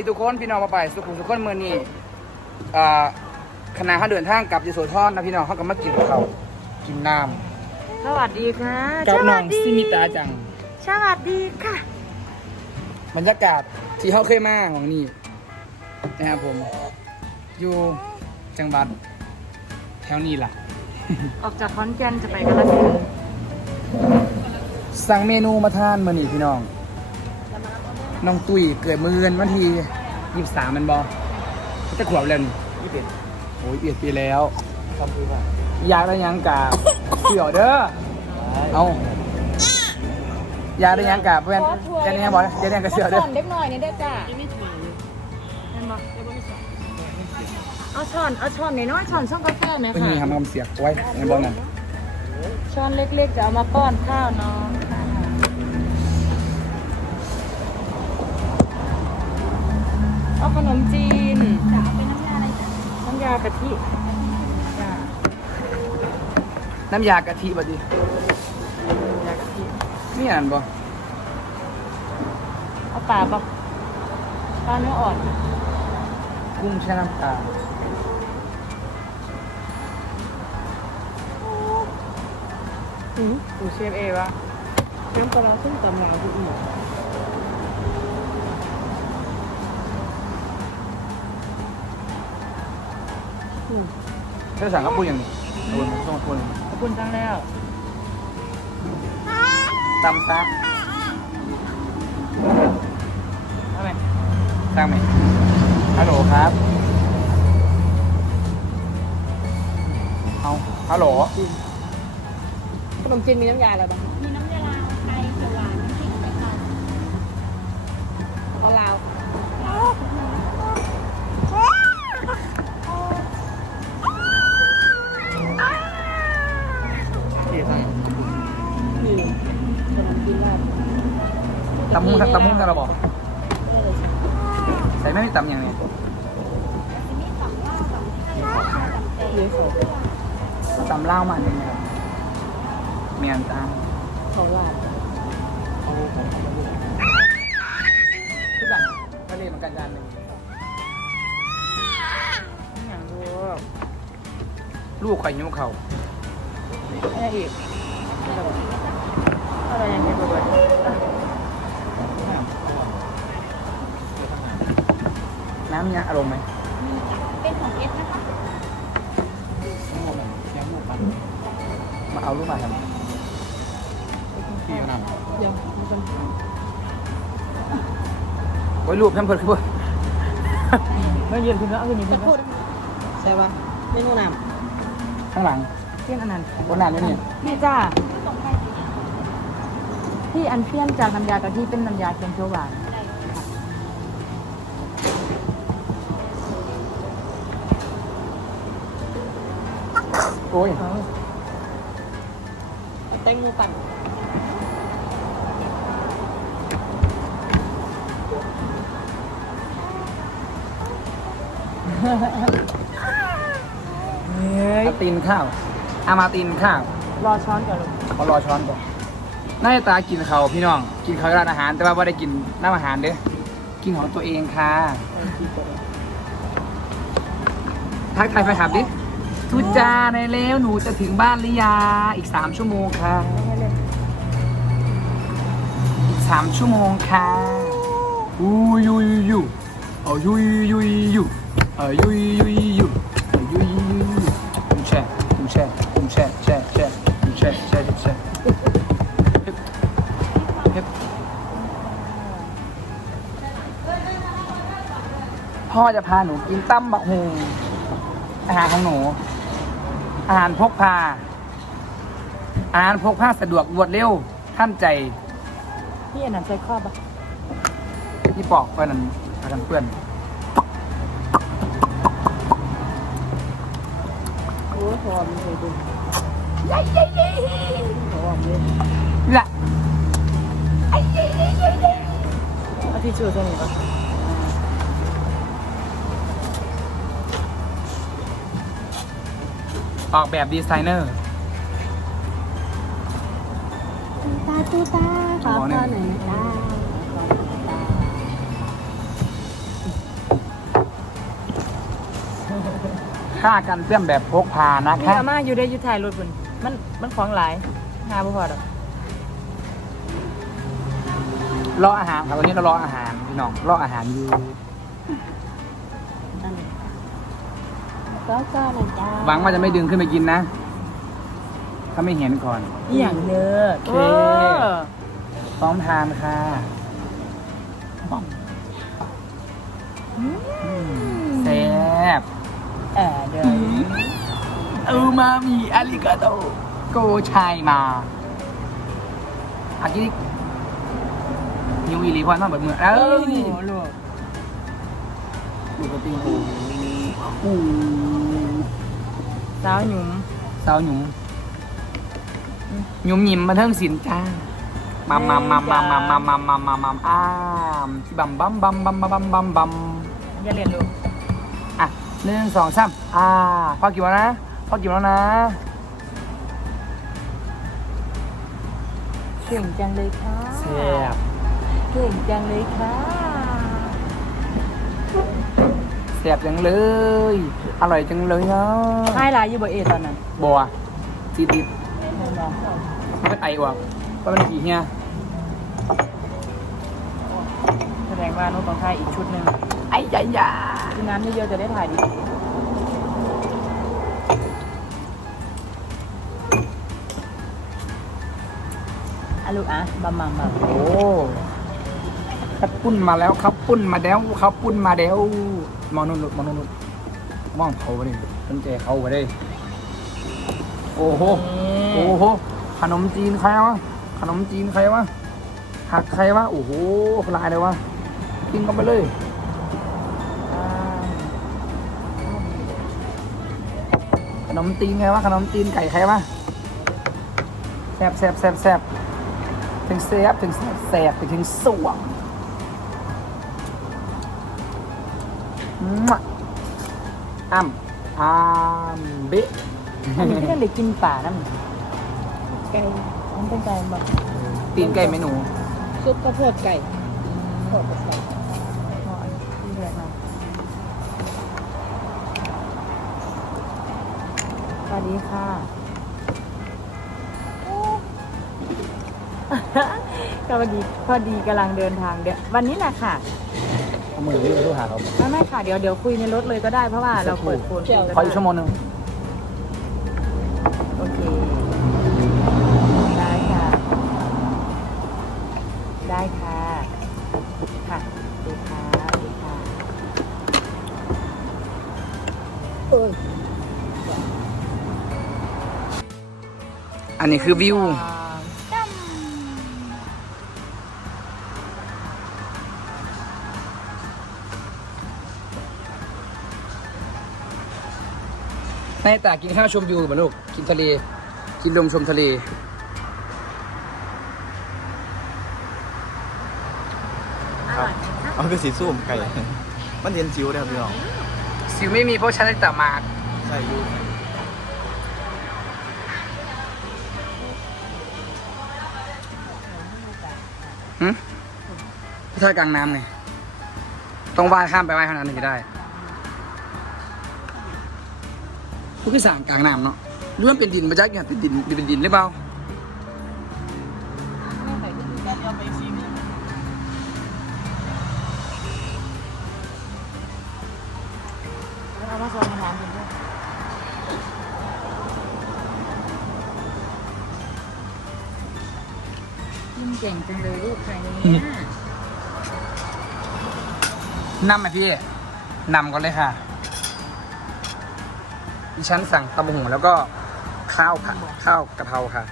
ดีทุกคนพี่น้องมาไปสุขุมทุกคนเมื่อนี้อ่าคณะเขาเดินทางกลับยโสธรนะพี่น้องเขาก็มากินข้าวกินน้สวัสดีค่ะำกับน้องซิมิตาจัง สวัสดีค่ะ บรรยากาศที่เขาเคยมาของนี่นะครับผม อยู่จังหวัดแถวนี้ล่ะ ออกจากขอนแก่นจะไปกาฬสินธุ์สั่งเมนูมาทานมานี่พี่น้อง น้องตุ้ยเกิดมือเงินวันที่ยี่สามมันบอจะขวบแล้วนี่ยี่สิบโอ้ยเอียดปีแล้วอยากได้หยังกาเสี่ยวเด้อเอาอยากได้หยังกาเพื่อนอยากได้หยังบอกอยากได้หยังกาเสี่ยวเด้อเด็กหน่อยนี่เด้อจ้าเห็นบ่เอาช้อนเอาช้อนน้อยๆช้อนช่องกาแฟไหมไม่คะมีทำคำเสียกไว้ในบอลนั่นช้อนเล็กๆจะเอามาป้อนข้าวน้อง เอาขนมจีนจะเอาเป็นน้ำยาอะไรจ๊ะน้ำยากะทิจ้าน้ำยากะทิบัดดีน้ำยากะทินี่อ่านบ่เอาปลาปะปลาเนื้ออ่อนกุ้งแช่น้ำตาลอืออูเชฟเอวะน้ำปลาร้าส้มตำลาวทุกหมู เธอสั่งข้าวปุ้นอย่างนี้โดนต้องคนขอบคุณจังแล้วตำซะทำไมสั่งไหมฮัลโหลครับ เอาฮัลโหล ขนมจีนมีน้ำยาอะไรบ้าง มีน้ ตำมุ้งตำมุ้งกันเราบอกเออใส่ไม่มีตำอย่างนี้มีสองรอบสองไทยสองจำเจเดี๋ยวเขาตำเล่าวมาเนี่ยนะครับเมียนตามเขาลาบทุกอย่างทะเลเหมือนกันจานหนึ่งอย่างดูลูกไข่หิ้วเขาอะไรอีกอะไรยังไงตัวเบิร์ด น้ำเนี่ยอารมณ์ไหมเป็นของเอสนะคะมาเอาลูกมาทำไมพี่นเดี๋ยวมันเป็นำไว้รูปทั้งเพิ่นคือเพิ่นไม่ยืนคุณแล้วเอาคืนนี้จะคุณพูดใช่ปะเมนูน้ข้างหลังเพี้ยนอันนั้นบนน้ำนี่นี่พี่จ้า พี่อันเพี้ยนจากน้ำยากะทิเป็นน้ำยาเค็มเขียวหวานโอ้ยำเอาแตงโมปั่นเฮ้ยเอาตีนข้าวเอามาตีนข้าว รอช้อนก่อนลูกเขารอช้อนก่อน หน้าตากินเขาวพี่น้อง กินเขาวที่ร้านอาหาร แต่ว่าไม่ได้กินน้ำอาหารเด้อกินของตัวเองค่ะทักทายแฟนคลับดิทุจาในแล้วหนูจะถึงบ้านหรือยังอีกสามชั่วโมงค่ะ อีกสามชั่วโมงค่ะอู้ยุยยุเอายุยยุยยุเอายุยยุยยุเอายุยยุยยุตุ้มแช่ตุ้มแช่ เฮ้ยพ่อจะพาหนูกินตั้มบักฮงอาหารของหนู อาหารพกพา อาหารพกพาสะดวกรวดเร็วท่านใจพี่อันนั้นใส่ข้อปะนี่ปอกเพื่อนนั่นพากันเพื่อนโอ้ยหอมเลยดูหอมเลยนี่แหละเอา ที่ชูตรงนี้ปะออกแบบดีไซเนอร์ตาตูตาขอหน่อยตาค่ากันเพื่อนแบบพกพานะนี่คะอาม่าอยู่ได้อยู่ถ่ายรถบุญมันมันของหลายหาบ่พอดอก รออาหารครับวันนี้เรารออาหารพี่น้องรออาหารอยู่ก็ก็หน่อยจ้าหวังว่าจะไม่ดึงขึ้นไปกินนะ ถ้าไม่เห็นก่อนอีหยังเด้อโอเคพร้อมทานค่ะแซ่บแอเด้อเออมามีอาริกาโตโกชัยมาอากิ นิวอีรีพอนมาเบิดเมืองเอ้โอ้ยโหลูกดูกระติงโอ้โหสาวหยุ่มสาวหยุ่มหยุ่มหยิมมาเทิงสินจ้ามามามามามามามามามามาอ้ามที่บัมบัมบัมบัมบัมบัมบัมบัมอย่าเรียนลูกอะหนึ่งสองสามอ่าพอกี่วันนะพอกี่วันแล้วนะเก่งจังเลยค่ะแซ่บ เก่งจังเลยค่ะแซ่บจังเลย อร่อยจังเลยเนาะค่ายหลายอยู่บ่เอตอนนั้นบัวจีดิบแม่นบ่ไม่ไอว่ะก็เป็นกี่เฮียแสดงว่าหนูต้องถ่ายอีกชุดหนึงไอ้ยายาทีนั้นเยอะๆจะได้ถ่ายดีอะลูกอะบัมบัมบัมโอ้ ครับปุ้นมาแล้วครับปุ้นมาแล้วครับปุ้นมาแล้วมองนู่นลูกมองนู่นลูกมองเขาไปดิสนใจเขาไปดิโอ้โหโอ้โหขนมจีนใครวะขนมจีนใครวะหักใครวะโอ้โหลายเลยวะกินกันไปเลยขนมจีนไงวะขนมจีนไก่ใครวะแซบแซบแซบแซบถึงแซบถึงแซบแซบไปถึงสวง อ้ำอ้ำเบ๊ะอันนี้ที่ได้กินป่านั่นไก่มันเป็นไก่แบบตีนไก่ไหมหนูซุปข้าวโพดไก่ข้าวโพดไก่ที่เรียกมาสวัสดีค่ะ ก็พอดีพอดีกำลังเดินทางเดี๋ยววันนี้แหละค่ะ เอามือที่ดูหาเขาไม่ไม่ค่ะ เดี๋ยวเดี๋ยวคุยในรถเลยก็ได้เพราะว่าเราเปิดโฟนคุยก็ขออีกชั่วโมได้งหนึ่งโอเค ได้ค่ะ ได้ค่ะ ค่ะดีค่ะดีค่ะเอออันนี้คือวิว ในแต่กินข้าวชมวิวป่ะลูกกินทะเล กินลมชมทะเลครับเอาคือสีส้มไก่ มันเรียนจิ๋วเลยครับพี่น้องสิวไม่มีเพราะฉันได้แต่มาใช่อยูหึพี่ท่ากลางน้ำไงต้องว่ายข้ามไปว่ายเท่านั้นถึงจะได้ ก็คือสร้างกลางน้ำเนาะหรือมันเป็นดินมาจากเนี่ยเป็นดินเป็นดินหรือเปล่าเอามาซองอาหารกินด้วยกินเก่งจังเลยลูกใครเนี่ยนำไหมพี่นำก่อนเลยค่ะ ดิฉันสั่งตำบักหุ่งแล้วก็ข้าวผัดข้าวกะเพราค่ะ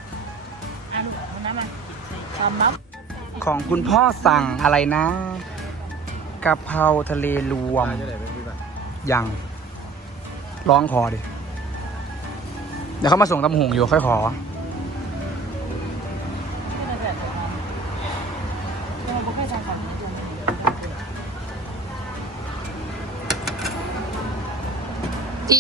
อะลูกเอาน้ำมาตามมัฟของคุณพ่อสั่งอะไรนะกะเพราทะเลรวมตายจะไหนเป็นพี่บ้านยังร้องขอดิเดี๋ยวเขามาส่งตำบักหุ่งอยู่ค่อยขอ จิ